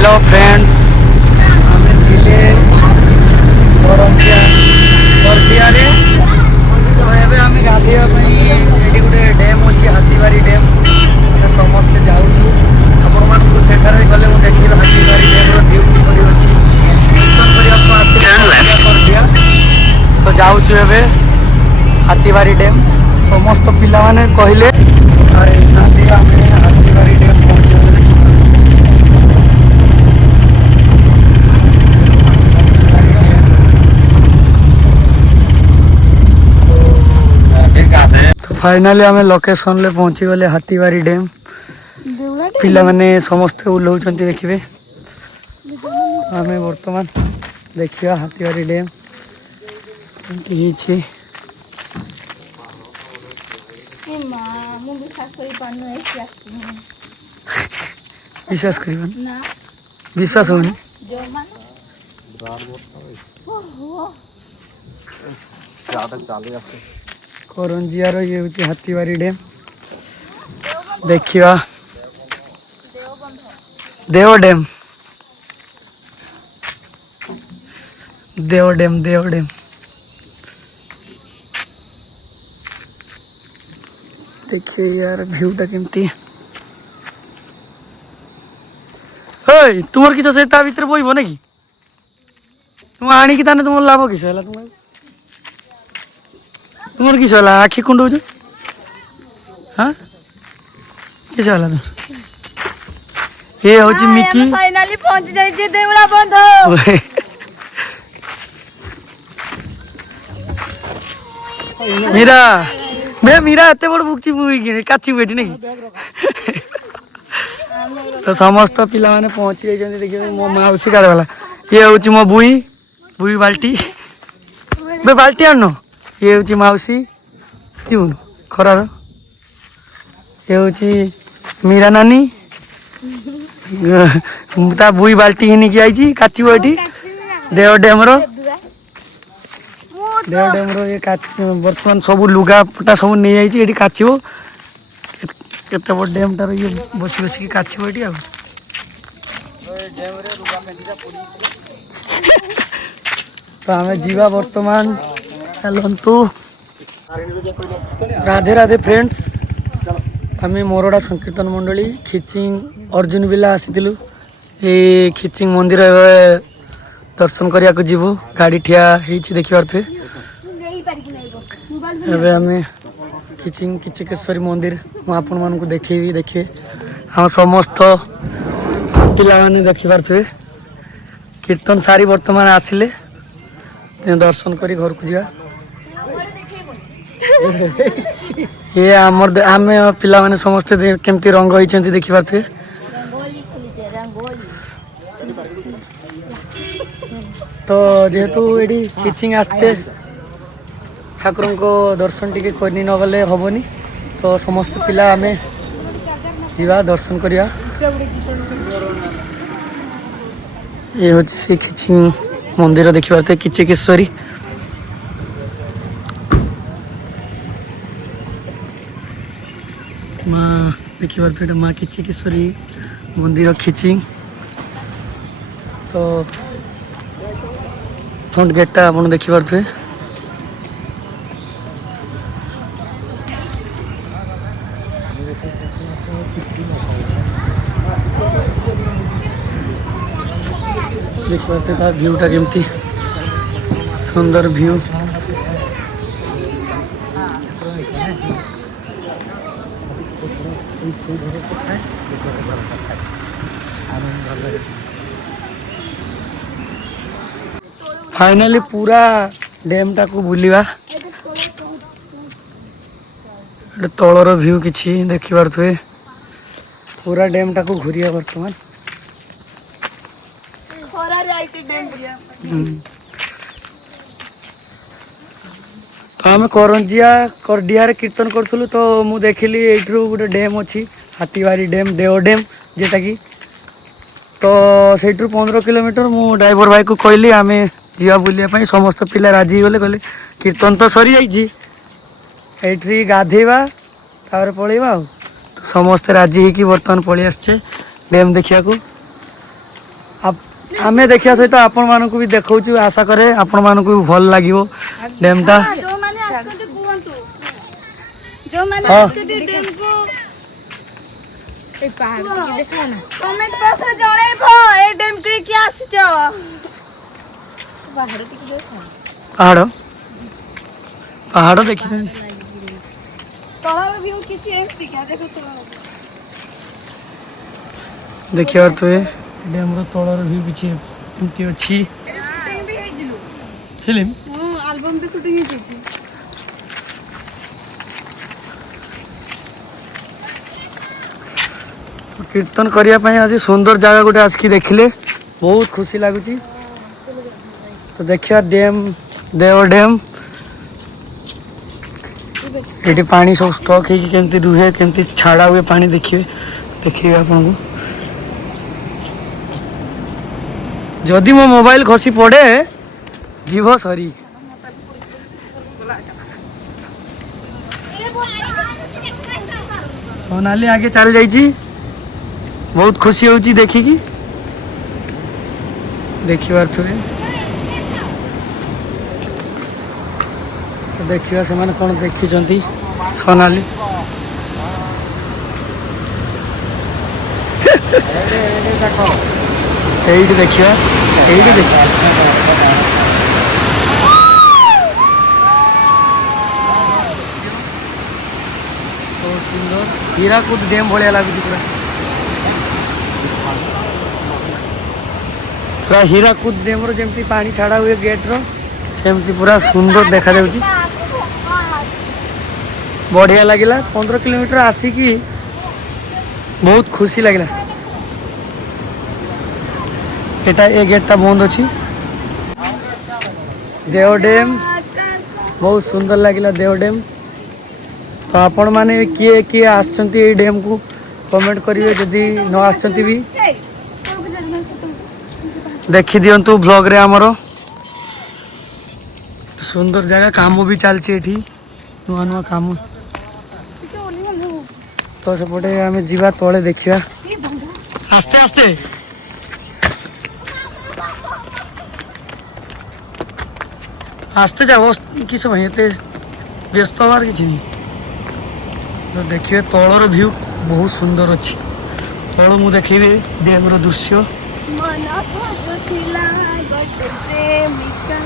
Hello friends आम थे बरदिया तो ये आम गाधोवाई ये गोटे डैम अच्छी हाथीबारी डैम समस्ते जाऊँ आपण मानक सेठारे गले देखिए हाथीबारी डैम व्यू किपरि अच्छी बरदिया तो जाऊँ एवं हाथीबारी डैम समस्त पिला माने कहले हाथीबारी डैम पहुँचे तो फाइनाली आम लोकेशन ले पहुँची गले हाथीबारी डैम पिला माने समस्ते ओह्लाउं देखिए आम बर्तमान देखिए हाथीबारी डैम कमती विश्वास कर विश्वास होनी करंजियार ये हूँ हाथीबारी डैम देखिए देव डैम देव डैम देव डैम देखिए यार भ्यूटा केमती तुम किस भर बहब ना कि तुम आणिकी ताने तुम लाभ किस तुम किस आखि कुंडौ हाँ किस तुम ये हूँ मिकी फाइनली पहुंच जाइए देवला बंध मीरा बे मीरा एत बड़ बुकची मुई काची बैठी नहीं तो समस्त पिला माने पहुंची जाइए देखिए मो मौसी कार वाला ये हूँ मो बुई बुई बाल्टी बे बाल्टी आन ये हूँ मौसी जीवन खरार ये हूँ मीरा नानी ता बुई बाल्टी घिनिकी आई काची बैठी देव डैम्र ये बर्तमान सब लुगा पटा सब नहीं जाइए काचब केते बड़ डैम टार ये बस बस काचब ये तो आम जीवा बर्तमान चलतु राधे राधे फ्रेंड्स आम मोरडा संकीर्तन मंडली खिचिंग अर्जुन बिला आसीलु ये खिचिंग मंदिर दर्शन करने को जीवु गाड़ी ठिया देखी पारे एवं आम खिचिंग किचकेश्वरी मंदिर मुझे आपण मानक देखी देखिए हम समस्त पिला माने देखी पारे कीर्तन सारी वर्तमान आसिले दर्शन करी घर को जा ये आमर आम पिला माने समस्ते केमती रंग होती देखी पारे तो जेहेतु ये किचिंग आसचे ठाकुर को दर्शन टी करनी न गले हेनी तो समस्त पिला आम जा दर्शन करिया ये हूँ से किचिंग मंदिर देखी पारे किचकेश्वरी माँ देखी पारे माँ किचकेश्वरी मंदिर खिचिंग तो फ्रंट गेटा आप देखी पारे देख पाते तार भ्यूटा केमती सुंदर भ्यू फाइनली पूरा डैम टा को बुलिवा तलर भ्यू किछि देखि पारथुए पूरा डैम टा को घुरिया वर्तमान तो आम करंजिया करडिया कीर्तन करूँ तो मु देखिली यू गोटे डैम अच्छी हाथीबारी डैम देव डैम जेटा कि तो से 15 किलोमीटर मु ड्राइवर भाई को कहली आम जा बुलापी समस्त पिला राजी गले कहले कीर्तन तो सरी जाइए गाधेवा तार पलैबा तो समस्ते राजी होगी बर्तमान पलि आसचे डैम देखा आमे देखिया सहित आपण मानकु भी देखौछु आशा करे आपण मानकु भी भल लागिवो डैमटा जो माने आछथि कुहंतु जो माने हाँ। आछथि डैम को ए पहाड़ के देखा ना कमेंट बॉक्स रे जणैबो ए डैम के क्या आछछ पहाड़ के देखा पहाड़ देखि तळा व्यू किछि एमती क्या देखो तळा देखिया तो डैम रो तळर भी किछि एमती अछि शूटिंग भी हेजिलु फिल्म एल्बम भी शूटिंग हेछि कीर्तन करिया पई आज सुंदर जगह गोटे आसकी देखिले बहुत खुशी लागुची तो देखिया डैम देव डैम ये पानी सब स्टॉक है केमती रुहे केमती छाड़ा हुए पानी देखिए आपन को जदि मो मोबाइल खसी पड़े जीव सरी सोनाली आगे चल जाइए बहुत खुशी होची देखिकी देखिबार थुए तो देखिबा से माने कोन देखिचंती सोनाली एइटी देखिबा बहुत सुंदर हीराकुद डैम भलिया लागुची पूरा हीराकुद डैम रो जेमती पानी छाड़ा हुए गेट रो सेमती पूरा सुंदर देखा जाउची बढ़िया लगिला 15 किलोमीटर आसिकी बहुत खुशी लगिला एटा ए गेटटा बंद अछि देव डैम बहुत सुंदर लगिला देव डैम तो आपण माने किए किए आछंती ए डैम को कमेंट करिवे जदी न आछंती भी देखि दियंतु ब्लॉग रे हमरो सुंदर जगह काम भी चलती एठी नुआ नुआ काम तो सेपटे आम जीवा तले देखिया आस्ते आस्ते आस्ते जाओ किस भाई एते व्यस्त हबार किछि नहीं तो देखिए तलर व्यू बहुत सुंदर अच्छी तल मु देखिए डैम रो दृश्य मन खोजुथिला गटे प्रेमिका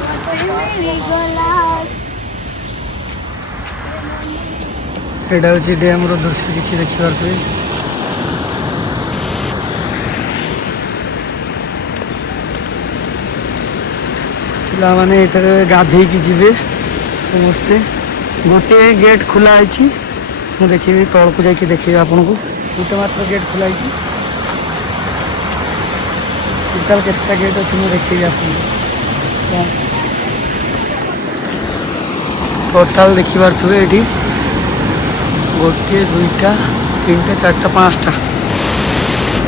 मते गला एटा हूँ डैम रो दृश्य किसी देखिबार पे पिला माने एटर गाधे की जीवे समस्ते गोटे गेट खुला है मु देखी तल को जाकि देखिए आपन को गोटे मात्र गेट खुला है टोटाल केतना गेट अच्छी मुझे देखी आपन टोटाल देखिबार थुए एठी गोटे दुईटा तीनटा चारटा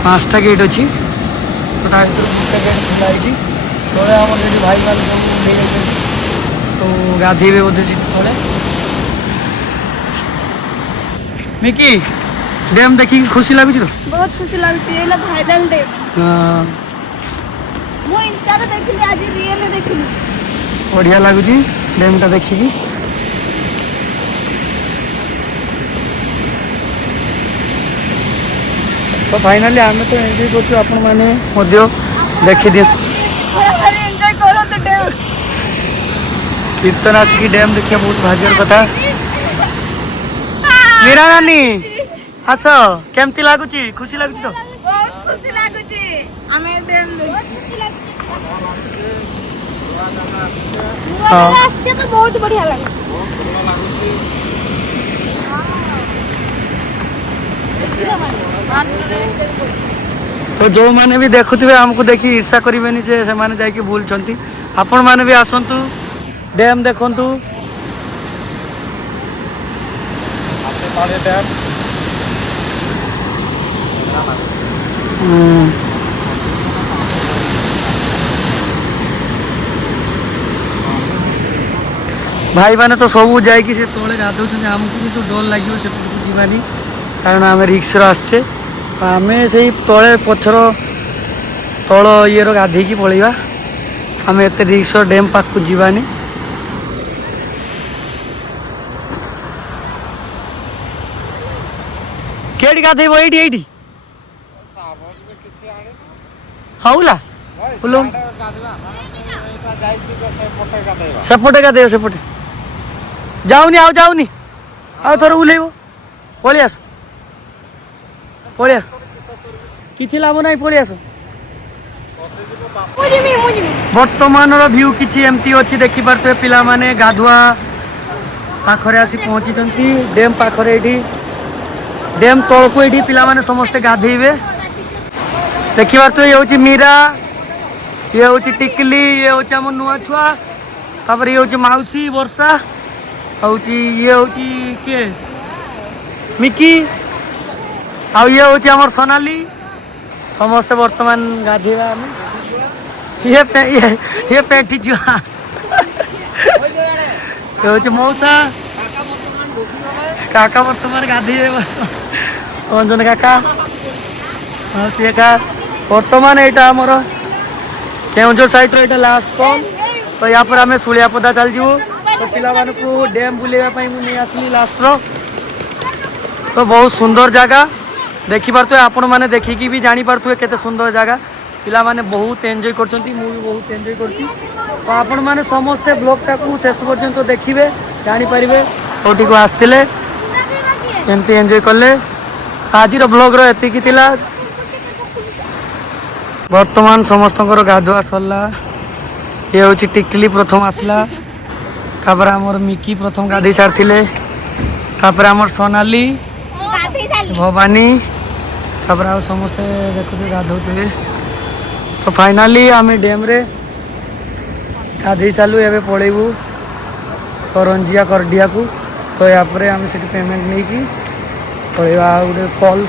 पाँचटा गेट अच्छी तो दुटा गेट खुला है तले आम ये भाई मान सब तो गाधेबे बोधे से तले मिकी डैम देखी खुशी लगुच तो बहुत खुशी लगती है भाइरल डैम मो इंस्टा रे देखिली आज रियल रे देखिली बढ़िया लगुच डैमटा देखिकी तो फाइनली आम तो एंजॉय करछु आपण माने मध्य देखि दियत खाली एंजॉय करो तो डैम कीर्तन आसिकी डैम देखिया बहुत भाग्यर कथा मीरा नानी आस केमती लागुची खुशी लागुची तो बहुत खुशी लागुची हमें डैम हाँ। रास्ते तो बहुत बढ़िया लागुची तो जो माने भी देखुथिबे हमको देखि ईर्षा करिवेनी जे से माने जाई कि भूल छंती आपण माने भी आसंतु डैम देखंतु आपने पाले डैम भाई मैंने तो सब जाए से तले गाधौ आमको भी तो डर लगे से जीवानी कारण आम रिक्स आसचे आम से तले पछर तल ये गाधे की पलैया आम एत रिक्स डैम पाक जीवानी केटी गाधेब ये हौला सेपटे गाधेब सेपटे जाऊनी आउ जाऊनी आउ थोड़ा उल्लेब पलि आस किसी लाभ ना पलि आस बर्तमान व्यू किसी एमती अच्छी देखिपे पिला माने गाधुआ पाखरे आसी पहुंची डैम पाखरे डैम तलको ये पिला माने समस्ते गाधेबे देखिए ये हूँ मीरा ये हूँ टिकली ये हूँ आम नुआ छुआ तापर ये हूँ मौसी वर्षा हूँ ये हूँ किए मिकी आउ ये हूँ आम सोनाली समस्ते बर्तमान गाधेबा ये पेटी छुआ ये हूँ मौसा काका बर्तमान गाधेबे अंजन काका सी का बर्तमान यहाँ आमर केउझर साइड रहा लास्ट कल तो या पर आम शुलियापदा चल जीवु तो पिला मानकु डैम बुलेवाई मुझे आसली लास्ट तो बहुत सुंदर जगह देखिपे आपण मैंने देखिकी भी जानीपे केते सुंदर जगह पिला माने बहुत एंजॉय कर बहुत एंजॉय करती तो आपण मैंने समस्ते ब्लॉगटा को शेष पर्यंत देखिए जानीपर कौटी को आसते केमती एंजॉय कले आज ब्लॉग एतिकी थिला बर्तमान समस्त गाधुआ सरला ये हूँ टिकली प्रथम आसला तापर आमर मिकी प्रथम गाधे सारी तापर आमर सोनाली भवानी तापर आ समस्ते देखुते गाधोते तो फाइनाली आम डैम रे गाधे सारू एवं पलैबू करंजिया करडिया को तो या आम से पेमेंट नहीं कि पलैबा गोटे कल